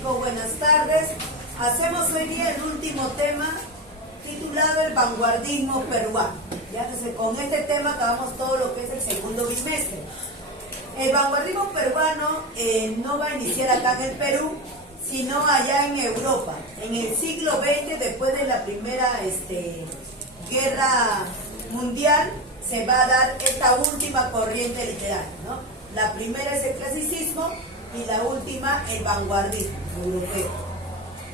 chicos, buenas tardes. Hacemos hoy día el último tema titulado el vanguardismo peruano. Ya que con este tema acabamos todo lo que es el segundo bimestre. El vanguardismo peruano no va a iniciar acá en el Perú, sino allá en Europa. En el siglo XX, después de la primera guerra mundial, se va a dar esta última corriente literaria, ¿no? La primera es el clasicismo y la última el vanguardismo europeo.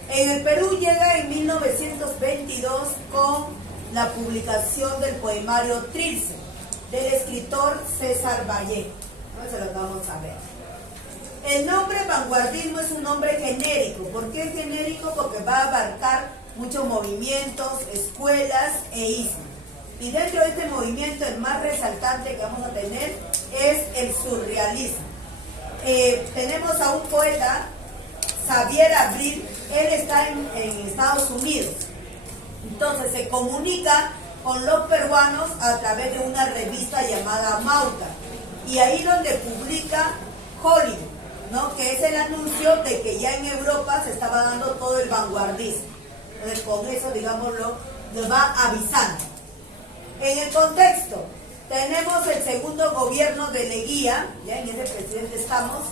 En el Perú llega en 1922 con la publicación del poemario Trilce, del escritor César Vallejo. Eso lo vamos a ver. El nombre vanguardismo es un nombre genérico. ¿Por qué es genérico? Porque va a abarcar muchos movimientos, escuelas e islas. Y dentro de este movimiento el más resaltante que vamos a tener es el surrealismo. Tenemos a un poeta, Xavier Abril. Él está en Estados Unidos. Entonces se comunica con los peruanos a través de una revista llamada Mauta. Y ahí donde publica Hollywood, ¿no? Que es el anuncio de que ya en Europa se estaba dando todo el vanguardismo. Entonces con eso, digámoslo, nos va avisando. En el contexto, tenemos el segundo gobierno de Leguía, ya en ese presidente estamos,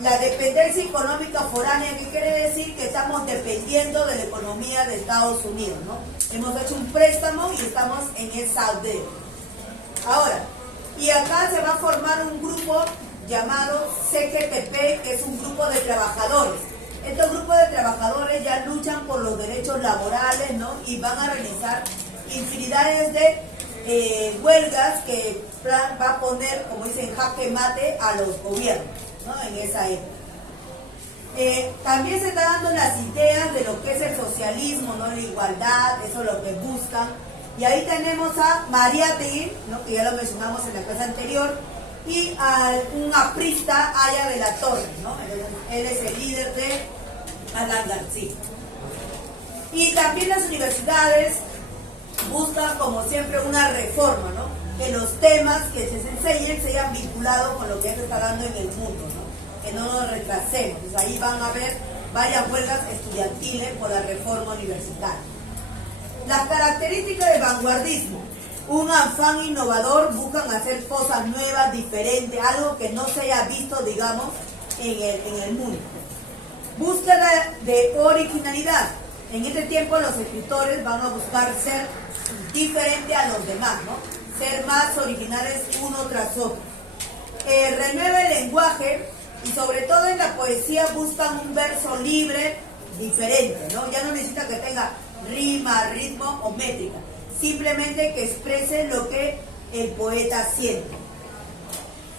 la dependencia económica foránea, que quiere decir que estamos dependiendo de la economía de Estados Unidos, ¿no? Hemos hecho un préstamo y estamos en esa deuda. Ahora, y acá se va a formar un grupo llamado CGTP, que es un grupo de trabajadores. Estos grupos de trabajadores ya luchan por los derechos laborales, ¿no? Y van a realizar infinidades de huelgas que va a poner, como dicen, jaque mate a los gobiernos, ¿no? En esa época. También se están dando las ideas de lo que es el socialismo, ¿no? La igualdad, eso es lo que buscan. Y ahí tenemos a Mariátegui, ¿no? Que ya lo mencionamos en la clase anterior, y a un aprista, Haya de la Torre, ¿no? Él es el líder de Alan García. Y también las universidades buscan, como siempre, una reforma, ¿no? Que los temas que se enseñen sean vinculados con lo que se está dando en el mundo, ¿no? Que no nos retrasemos. Pues ahí van a haber varias huelgas estudiantiles por la reforma universitaria. Las características del vanguardismo: un afán innovador, buscan hacer cosas nuevas, diferentes, algo que no se haya visto, digamos, en el mundo. Búsqueda de originalidad. En este tiempo los escritores van a buscar ser diferentes a los demás, ¿no? Ser más originales uno tras otro. Renueva el lenguaje y sobre todo en la poesía buscan un verso libre, diferente, ¿no? Ya no necesita que tenga rima, ritmo o métrica. Simplemente que exprese lo que el poeta siente.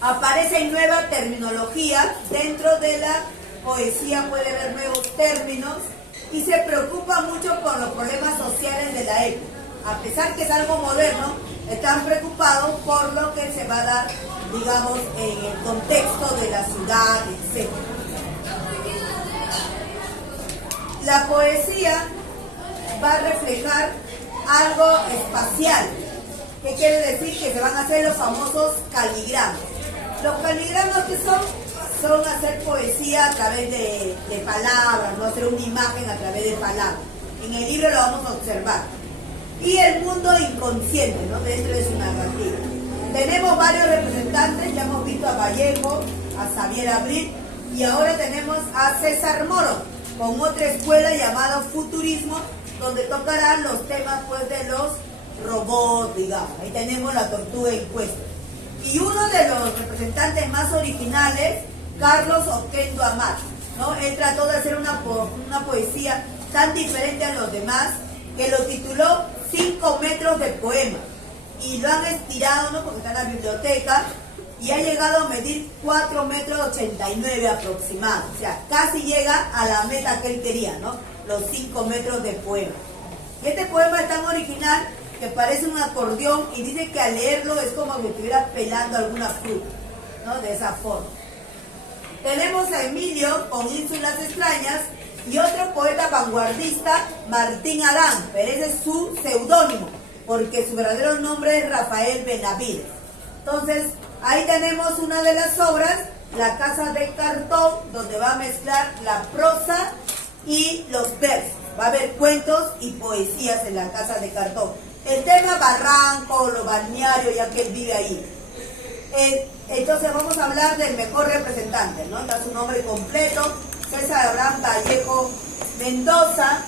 Aparece nueva terminología. Dentro de la poesía puede haber nuevos términos y se preocupa mucho por los problemas sociales de la época. A pesar que es algo moderno, están preocupados por lo que se va a dar, digamos, en el contexto de la ciudad, etc. La poesía va a reflejar algo espacial. ¿Qué quiere decir? Que se van a hacer los famosos caligramas. Los caligramas, que son hacer poesía a través de palabras, no hacer una imagen a través de palabras. En el libro lo vamos a observar. Y el mundo inconsciente, ¿no? Dentro de su narrativa. Tenemos varios representantes, ya hemos visto a Vallejo, a Xavier Abril, y ahora tenemos a César Moro, con otra escuela llamada Futurismo, donde tocarán los temas, pues, de los robots, digamos. Ahí tenemos la tortuga impuesta. Y uno de los representantes más originales, Carlos Oquendo Amat, ¿no? Él trató de hacer una poesía tan diferente a los demás que lo tituló 5 metros de poema. Y lo han estirado, ¿no? Porque está en la biblioteca y ha llegado a medir 4 metros 89 aproximado. O sea, casi llega a la meta que él quería, ¿no? Los 5 metros de poema. Este poema es tan original que parece un acordeón y dice que al leerlo es como que estuviera pelando alguna fruta, ¿no? De esa forma. Tenemos a Emilio con Ínsulas Extrañas y otro poeta vanguardista, Martín Adán, pero ese es su seudónimo, porque su verdadero nombre es Rafael Benavides. Entonces, ahí tenemos una de las obras La Casa de Cartón, donde va a mezclar la prosa y los versos. Va a haber cuentos y poesías en la Casa de Cartón. El tema Barranco, lo balneario, ya que él vive ahí. Entonces vamos a hablar del mejor representante, ¿no? Está su nombre completo, César Abraham Vallejo Mendoza.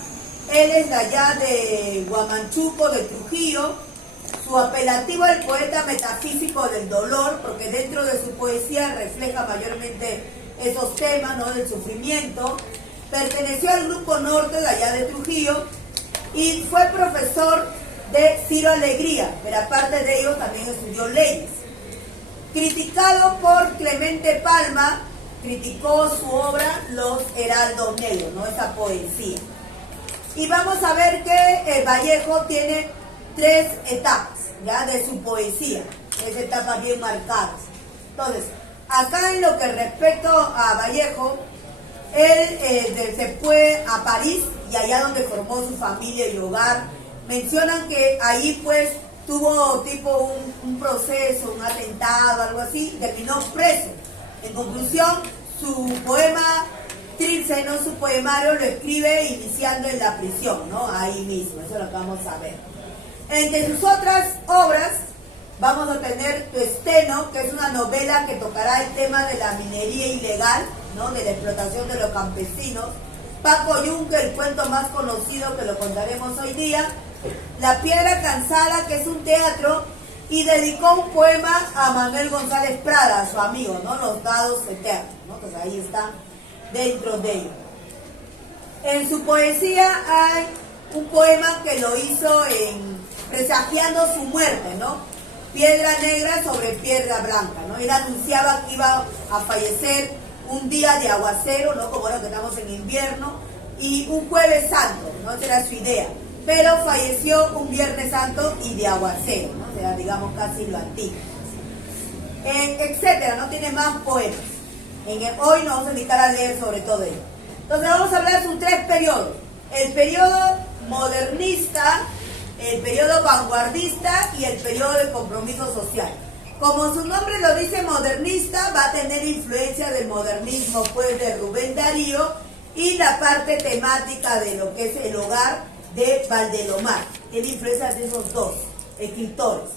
Él es de allá de Huamanchuco, de Trujillo. Su apelativo es el poeta metafísico del dolor, porque dentro de su poesía refleja mayormente esos temas, ¿no? Del sufrimiento. Perteneció al Grupo Norte de allá de Trujillo y fue profesor de Ciro Alegría, pero aparte de ello también estudió leyes. Criticado por Clemente Palma, criticó su obra Los Heraldos Negros, ¿no? Esa poesía. Y vamos a ver que Vallejo tiene 3 etapas, ¿ya? De su poesía, 3 etapas bien marcadas. Entonces, acá en lo que respecta a Vallejo, él se fue a París y allá donde formó su familia y hogar. Mencionan que ahí pues tuvo tipo un proceso, un atentado, algo así, terminó preso. En conclusión, su poema Trilce, ¿no? Su poemario lo escribe iniciando en la prisión, ¿no? Ahí mismo, eso es lo que vamos a ver. Entre sus otras obras vamos a tener Tu Esteno, que es una novela que tocará el tema de la minería ilegal, ¿no? De la explotación de los campesinos. Paco Yunque, el cuento más conocido que lo contaremos hoy día. La Piedra Cansada, que es un teatro, y dedicó un poema a Manuel González Prada, su amigo, ¿no? Los Dados Eternos, ¿no? Pues ahí está dentro de ello. En su poesía hay un poema que lo hizo presagiando su muerte, ¿no? Piedra negra sobre piedra blanca, ¿no? Él anunciaba que iba a fallecer un día de aguacero, ¿no? Como ahora que estamos en invierno, y un jueves santo, ¿no? Esa era su idea. Pero falleció un viernes santo y de aguacero, ¿no? O sea, digamos casi lo antiguo. Etcétera, ¿no? Tiene más poemas. Hoy nos vamos a dedicar a leer sobre todo ello. Entonces vamos a hablar de sus 3 periodos. El periodo modernista, el periodo vanguardista y el periodo de compromiso social. Como su nombre lo dice, modernista, va a tener influencia del modernismo, pues, de Rubén Darío, y la parte temática de lo que es el hogar de Valdelomar. Tiene influencia de esos 2 escritores.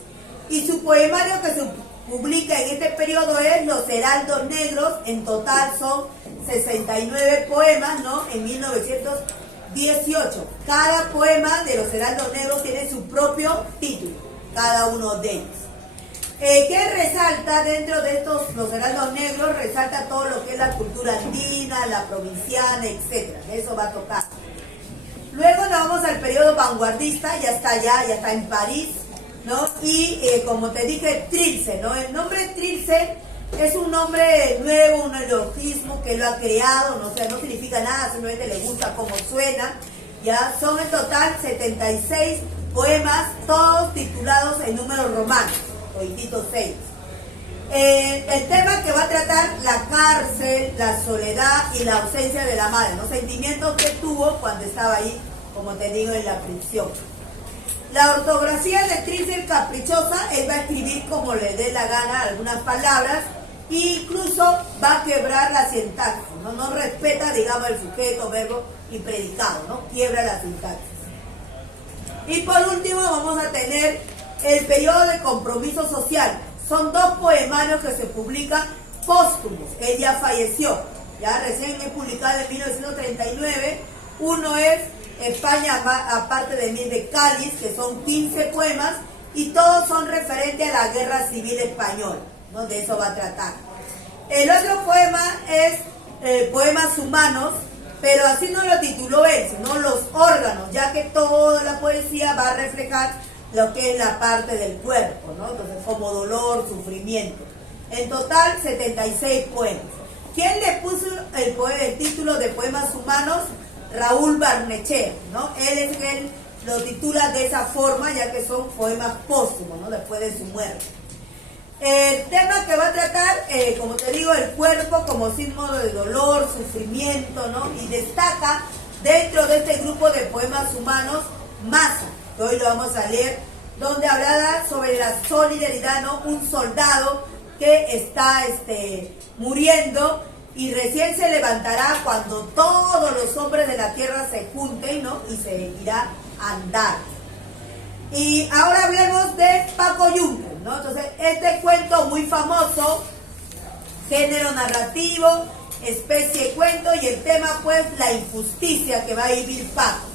Y su poemario que se publica en este periodo es Los Heraldos Negros. En total son 69 poemas, ¿no? En 1918. Cada poema de Los Heraldos Negros tiene su propio título, cada uno de ellos. ¿Qué resalta dentro de estos Los Heraldos Negros? Resalta todo lo que es la cultura andina, la provinciana, etc. Eso va a tocar. Luego nos vamos al periodo vanguardista, ya está allá, ya está en París, ¿no? Y como te dije, Trilce, ¿no? El nombre Trilce es un nombre nuevo, un neologismo que lo ha creado, ¿no? O sea, no significa nada, simplemente le gusta cómo suena. Ya son en total 76 poemas, todos titulados en números romanos, oititos 6. El tema que va a tratar la cárcel, la soledad y la ausencia de la madre, los sentimientos que tuvo cuando estaba ahí, como te digo, en la prisión. La ortografía de Trilce caprichosa, él va a escribir como le dé la gana algunas palabras, e incluso va a quebrar la sintaxis, ¿no? No respeta, digamos, el sujeto, verbo y predicado, ¿no? Quiebra la sintaxis. Y por último vamos a tener el periodo de compromiso social. Son 2 poemarios que se publican póstumos. Él ya falleció, ya recién es publicado en 1939. Uno es España, aparte de Cáliz, que son 15 poemas, y todos son referentes a la Guerra Civil Española, ¿no? De eso va a tratar. El otro poema es Poemas Humanos, pero así no lo tituló él, sino Los Órganos, ya que toda la poesía va a reflejar lo que es la parte del cuerpo, ¿no? Entonces, como dolor, sufrimiento. En total, 76 poemas. ¿Quién le puso el título de Poemas Humanos? Raúl Barnechea, ¿no? Él lo titula de esa forma, ya que son poemas póstumos, ¿no? Después de su muerte. El tema que va a tratar, como te digo, el cuerpo como símbolo de dolor, sufrimiento, ¿no? Y destaca dentro de este grupo de poemas humanos Maza, que hoy lo vamos a leer, donde hablaba sobre la solidaridad, ¿no? Un soldado que está muriendo y recién se levantará cuando todos los hombres de la tierra se junten, ¿no? Y se irá a andar. Y ahora hablemos de Paco Yunque, ¿no? Entonces, este cuento muy famoso, género narrativo, especie de cuento, y el tema pues la injusticia que va a vivir Paco.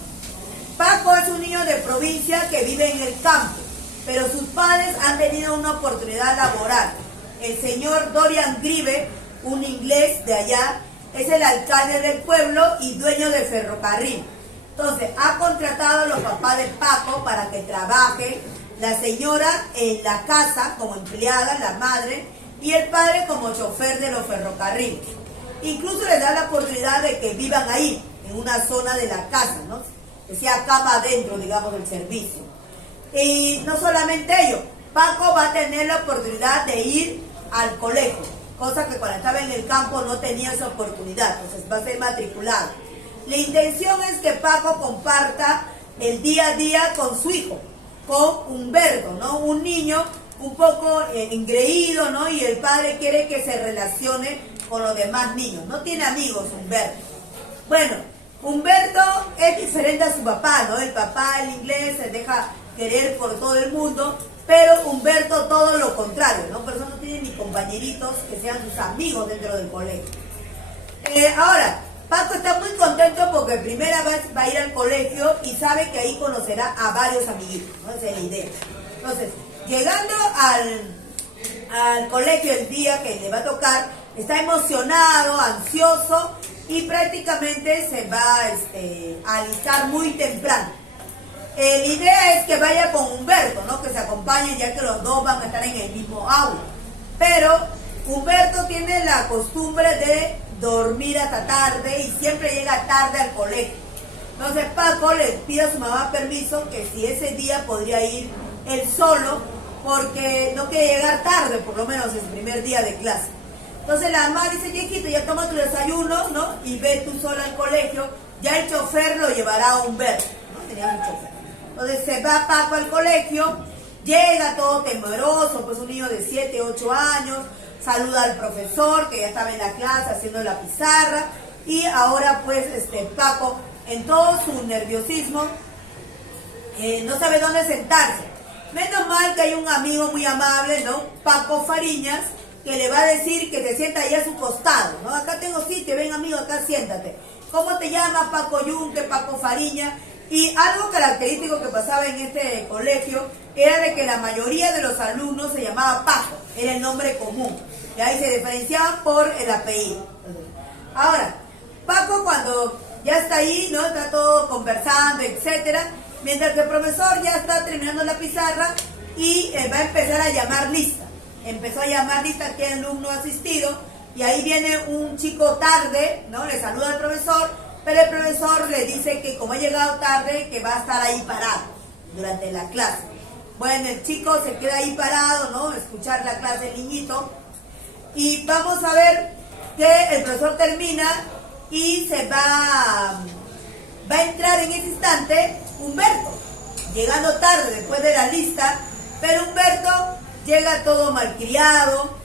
Paco es un niño de provincia que vive en el campo, pero sus padres han tenido una oportunidad laboral. El señor Dorian Grieve, un inglés de allá, es el alcalde del pueblo y dueño del ferrocarril. Entonces, ha contratado a los papás de Paco para que trabaje, la señora en la casa como empleada, la madre, y el padre como chofer de los ferrocarriles. Incluso les da la oportunidad de que vivan ahí, en una zona de la casa, ¿no? Que sea cama adentro, digamos, del servicio. Y no solamente ello, Paco va a tener la oportunidad de ir al colegio, cosa que cuando estaba en el campo no tenía esa oportunidad, entonces va a ser matriculado. La intención es que Paco comparta el día a día con su hijo, con Humberto, ¿no? Un niño un poco engreído, ¿no? Y el padre quiere que se relacione con los demás niños. No tiene amigos Humberto. Bueno, Humberto es diferente a su papá, ¿no? El papá, el inglés, se deja querer por todo el mundo, pero Humberto todo lo contrario, ¿no? Por eso no tiene ni compañeritos que sean sus amigos dentro del colegio. Ahora, Paco está muy contento porque primera vez va a ir al colegio y sabe que ahí conocerá a varios amiguitos, ¿no? Esa es la idea. Entonces, llegando al colegio el día que le va a tocar, está emocionado, ansioso y prácticamente se va a alistar muy temprano. La idea es que vaya con Humberto, ¿no? Que se acompañen ya que los dos van a estar en el mismo aula. Pero Humberto tiene la costumbre de dormir hasta tarde y siempre llega tarde al colegio. Entonces Paco le pide a su mamá permiso que si ese día podría ir él solo porque no quiere llegar tarde, por lo menos en su primer día de clase. Entonces la mamá dice, viejito, ya toma tu desayuno, ¿no? Y ve tú solo al colegio, ya el chofer lo llevará a Humberto, ¿no? Tenía un chofer. Entonces se va Paco al colegio, llega todo temeroso, pues un niño de 7, 8 años, saluda al profesor que ya estaba en la clase haciendo la pizarra y ahora pues Paco en todo su nerviosismo no sabe dónde sentarse. Menos mal que hay un amigo muy amable, ¿no? Paco Fariñas, que le va a decir que se sienta ahí a su costado, ¿no? Acá tengo sitio, ven amigo, acá siéntate. ¿Cómo te llamas? Paco Yunque, Paco Fariñas. Y algo característico que pasaba en este colegio era de que la mayoría de los alumnos se llamaba Paco, era el nombre común, y ahí se diferenciaban por el apellido. Ahora, Paco cuando ya está ahí, ¿no? Está todo conversando, etcétera, mientras que el profesor ya está terminando la pizarra y va a empezar a llamar lista. Empezó a llamar lista que el alumno asistido y ahí viene un chico tarde, ¿no? Le saluda al profesor, pero el profesor le dice que como ha llegado tarde, que va a estar ahí parado durante la clase. Bueno, el chico se queda ahí parado, ¿no? Escuchar la clase del niñito. Y vamos a ver que el profesor termina y se va a entrar en ese instante Humberto, llegando tarde después de la lista, pero Humberto llega todo malcriado,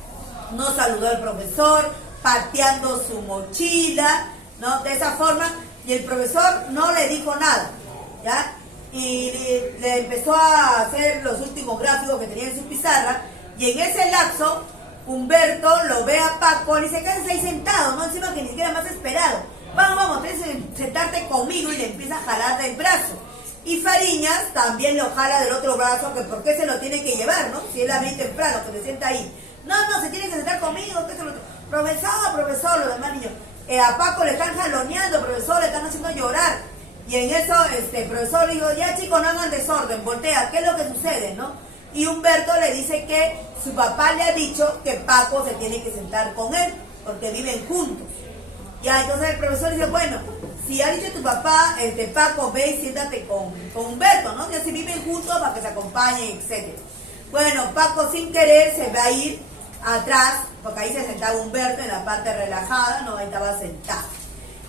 no saludó al profesor, pateando su mochila, ¿no? De esa forma, y el profesor no le dijo nada, ¿ya? Y le empezó a hacer los últimos gráficos que tenía en su pizarra, y en ese lapso, Humberto lo ve a Paco, le dice, quédate ahí sentado, ¿no? Encima que ni siquiera más esperado. Vamos, tienes que sentarte conmigo, y le empieza a jalar del brazo. Y Fariñas también lo jala del otro brazo, que por qué se lo tiene que llevar, ¿no? Si él la ve temprano, que se sienta ahí. No, se tiene que sentar conmigo, que se lo... Profesor, los demás niños. A Paco le están jaloneando, profesor, le están haciendo llorar. Y en eso, el profesor le dijo, ya chicos, no hagan desorden, voltea, ¿qué es lo que sucede, no? Y Humberto le dice que su papá le ha dicho que Paco se tiene que sentar con él, porque viven juntos. Ya, entonces el profesor dice, bueno, si ha dicho tu papá, Paco, ve y siéntate con Humberto, ¿no? Ya si viven juntos para que se acompañen, etc. Bueno, Paco sin querer se va a ir atrás, porque ahí se sentaba Humberto en la parte relajada, no, ahí estaba sentado.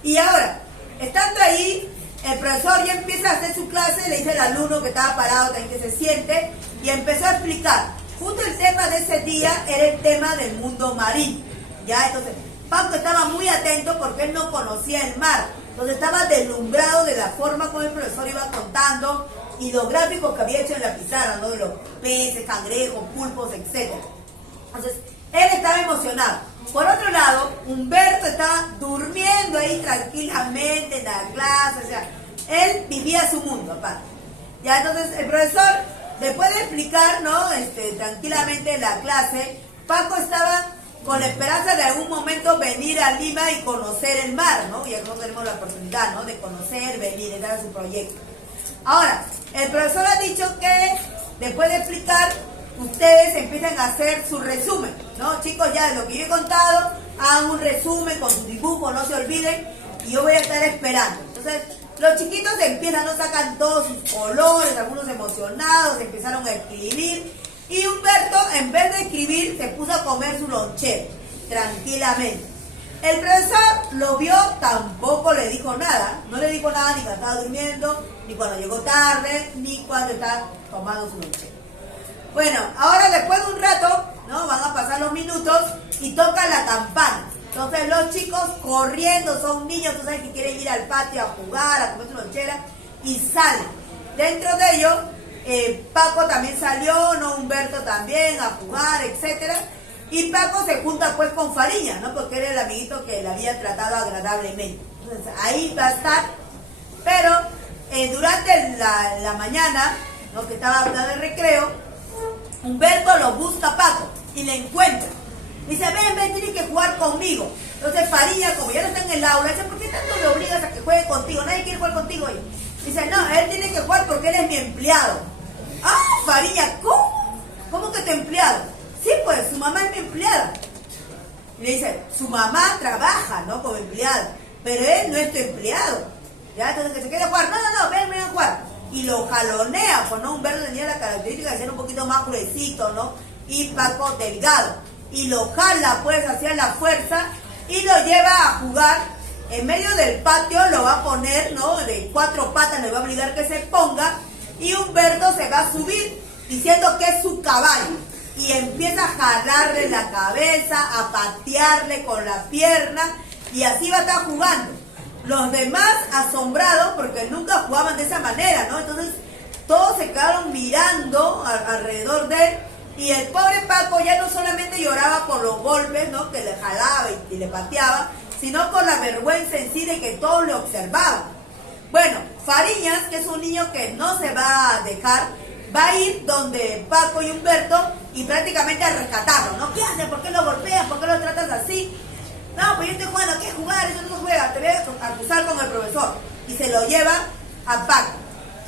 Y ahora, estando ahí, el profesor ya empieza a hacer su clase, le dice al alumno que estaba parado también que se siente, y empezó a explicar. Justo el tema de ese día era el tema del mundo marino. Ya, entonces, Paco estaba muy atento porque él no conocía el mar. Entonces estaba deslumbrado de la forma como el profesor iba contando y los gráficos que había hecho en la pizarra, ¿no? De los peces, cangrejos, pulpos, etc. Entonces, él estaba emocionado. Por otro lado, Humberto estaba durmiendo ahí tranquilamente en la clase, o sea, él vivía su mundo aparte. Ya, entonces el profesor, después de explicar, ¿no? Tranquilamente la clase, Paco estaba con la esperanza de algún momento venir a Lima y conocer el mar, ¿no? Ya no tenemos la oportunidad, ¿no? De conocer, venir, entrar a su proyecto. Ahora, el profesor ha dicho que después de explicar, ustedes empiezan a hacer su resumen, ¿no? Chicos, ya de lo que yo he contado, hagan un resumen con su dibujo, no se olviden, y yo voy a estar esperando. Entonces, los chiquitos empiezan, no sacan todos sus colores, algunos emocionados, empezaron a escribir, y Humberto, en vez de escribir, se puso a comer su lonchero, tranquilamente. El profesor lo vio, tampoco le dijo nada, no le dijo nada ni cuando estaba durmiendo, ni cuando llegó tarde, ni cuando estaba tomando su lonchero. Bueno, ahora después de un rato, ¿no? Van a pasar los minutos y toca la campana. Entonces los chicos corriendo, son niños, tú sabes que quieren ir al patio a jugar, a comer su lonchera, y salen. Dentro de ellos, Paco también salió, ¿no? Humberto también, a jugar, etc. Y Paco se junta pues con Fariña, ¿no? Porque era el amiguito que le había tratado agradablemente. Entonces ahí va a estar. Pero durante la mañana, ¿no? Que estaba hablando de recreo, Humberto lo busca a Paco y le encuentra. Dice, ven, tienes que jugar conmigo. Entonces Fariña, como ya no está en el aula, dice, ¿por qué tanto le obligas a que juegue contigo? Nadie quiere jugar contigo hoy. Dice, no, él tiene que jugar porque él es mi empleado. Ah, Fariña, ¿cómo? ¿Cómo que tu empleado? Sí, pues, su mamá es mi empleada. Y le dice, su mamá trabaja, ¿no? Como empleada, pero él no es tu empleado. Ya, entonces que se quede a jugar. No, ven a jugar. Y lo jalonea, pues, ¿no? Humberto tenía la característica de ser un poquito más gruesito, ¿no? Y Paco delgado. Y lo jala, pues, hacia la fuerza y lo lleva a jugar. En medio del patio lo va a poner, ¿no? De 4 patas le va a obligar que se ponga. Y Humberto se va a subir diciendo que es su caballo. Y empieza a jalarle la cabeza, a patearle con la pierna. Y así va a estar jugando. Los demás asombrados porque nunca jugaban de esa manera, ¿no? Entonces todos se quedaron mirando alrededor de él y el pobre Paco ya no solamente lloraba por los golpes, ¿no? Que le jalaba y le pateaba, sino por la vergüenza en sí de que todos le observaban. Bueno, Fariñas, que es un niño que no se va a dejar, va a ir donde Paco y Humberto y prácticamente a rescatarlo, ¿no? ¿Qué haces? ¿Por qué lo golpeas? ¿Por qué lo tratas así? No, pues yo estoy jugando, ¿qué jugar? Eso no se juega, te voy a acusar con el profesor. Y se lo lleva a Paco.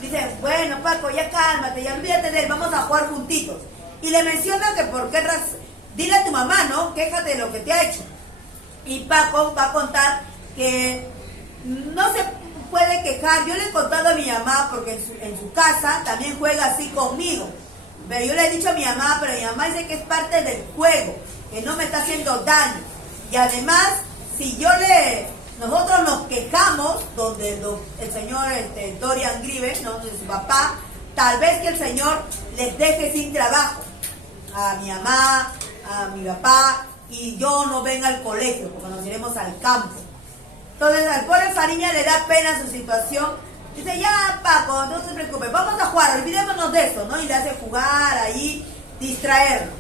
Dice, bueno Paco, ya cálmate, ya olvídate de él, vamos a jugar juntitos. Y le menciona que por qué razón, dile a tu mamá, ¿no? Quéjate de lo que te ha hecho. Y Paco va a contar que no se puede quejar. Yo le he contado a mi mamá porque en su casa también juega así conmigo. Pero yo le he dicho a mi mamá, pero mi mamá dice que es parte del juego, que no me está haciendo daño. Y además, si nosotros nos quejamos, donde el señor Dorian Grieve, ¿no? De su papá, tal vez que el señor les deje sin trabajo a mi mamá, a mi papá, y yo no venga al colegio, porque nos iremos al campo. Entonces al pobre Fariña le da pena su situación. Dice, ya Paco, no se preocupe, vamos a jugar, olvidémonos de esto, ¿no? Y le hace jugar ahí, distraerlo.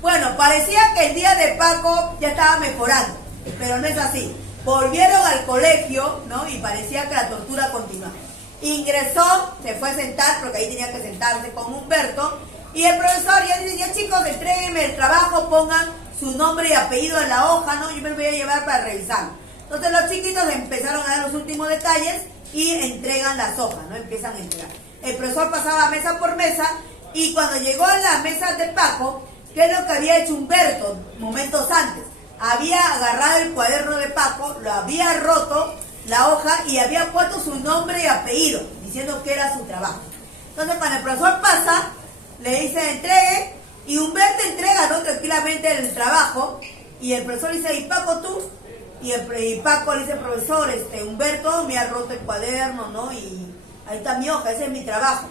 Bueno, parecía que el día de Paco ya estaba mejorando, pero no es así. Volvieron al colegio, ¿no? Y parecía que la tortura continuaba. Ingresó, se fue a sentar, porque ahí tenía que sentarse con Humberto, y el profesor ya decía, chicos, entréguenme el trabajo, pongan su nombre y apellido en la hoja, ¿no? Yo me lo voy a llevar para revisarlo. Entonces los chiquitos empezaron a dar los últimos detalles y entregan las hojas, ¿no? Empiezan a entregar. El profesor pasaba mesa por mesa, y cuando llegó a la mesa de Paco, ¿qué es lo que había hecho Humberto momentos antes? Había agarrado el cuaderno de Paco, lo había roto, la hoja, y había puesto su nombre y apellido, diciendo que era su trabajo. Entonces cuando el profesor pasa, le dice entregue, y Humberto entrega, ¿no? Tranquilamente el trabajo, y el profesor dice, ¿y Paco tú? Y Paco le dice, profesor, Humberto me ha roto el cuaderno, ¿no? Y ahí está mi hoja, ese es mi trabajo.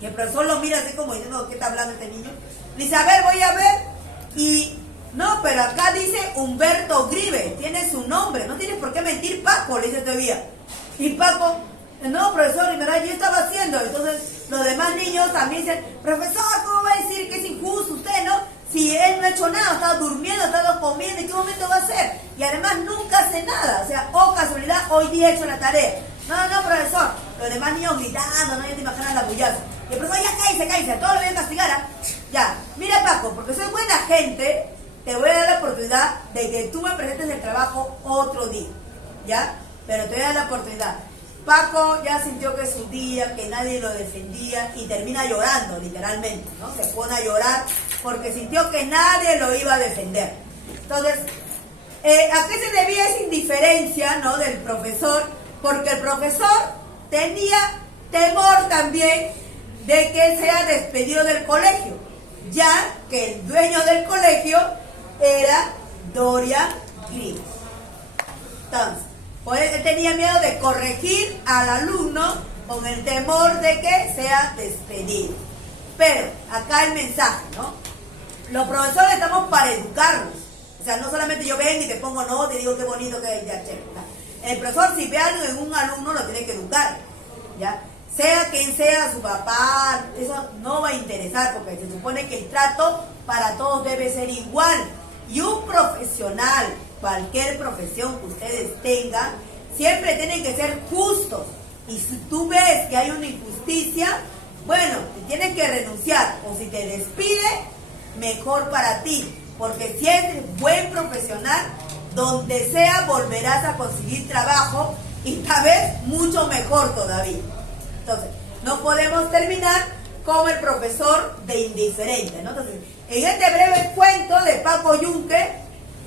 Y el profesor lo mira así como diciendo, ¿qué está hablando este niño? Dice, a ver, voy a ver. Y no, pero acá dice Humberto Grive, tiene su nombre, no tienes por qué mentir, Paco, le dice todavía. Y Paco, no, profesor, y verdad, yo estaba haciendo. Entonces los demás niños también dicen, profesor, ¿cómo va a decir que es injusto usted, no? Si él no ha hecho nada, estaba durmiendo, estaba comiendo, ¿en qué momento va a hacer? Y además nunca hace nada, o sea, casualidad, hoy día he hecho la tarea. No, profesor, los demás niños gritando, no, ya te imaginas la bullaza. Y el profesor, ya cállese, a todos lo voy a castigar, ¿ah? Ya, mira Paco, porque soy buena gente, te voy a dar la oportunidad de que tú me presentes el trabajo otro día, ¿ya? Pero te voy a dar la oportunidad. Paco ya sintió que es su día, que nadie lo defendía y termina llorando, literalmente, ¿no? Se pone a llorar porque sintió que nadie lo iba a defender. Entonces, ¿a qué se debía esa indiferencia, ¿no? Del profesor? Porque el profesor tenía temor también de que sea despedido del colegio, ya que el dueño del colegio era Dorian Grieve. Entonces, pues él tenía miedo de corregir al alumno con el temor de que sea despedido. Pero acá el mensaje, ¿no? Los profesores estamos para educarnos. O sea, no solamente yo vengo y te pongo no, te digo qué bonito que es, ya, chévere. El profesor, si ve algo en un alumno, lo tiene que educar, ¿ya? Sea quien sea su papá, eso no va a interesar porque se supone que el trato para todos debe ser igual. Y un profesional, cualquier profesión que ustedes tengan, siempre tienen que ser justos. Y si tú ves que hay una injusticia, bueno, te tienes que renunciar. O si te despide, mejor para ti. Porque si eres buen profesional, donde sea volverás a conseguir trabajo y tal vez mucho mejor todavía. Entonces, no podemos terminar como el profesor de indiferente, ¿no? Entonces, en este breve cuento de Paco Yunque,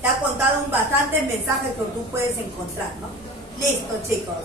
te ha contado bastantes mensajes que tú puedes encontrar, ¿no? Listo, chicos.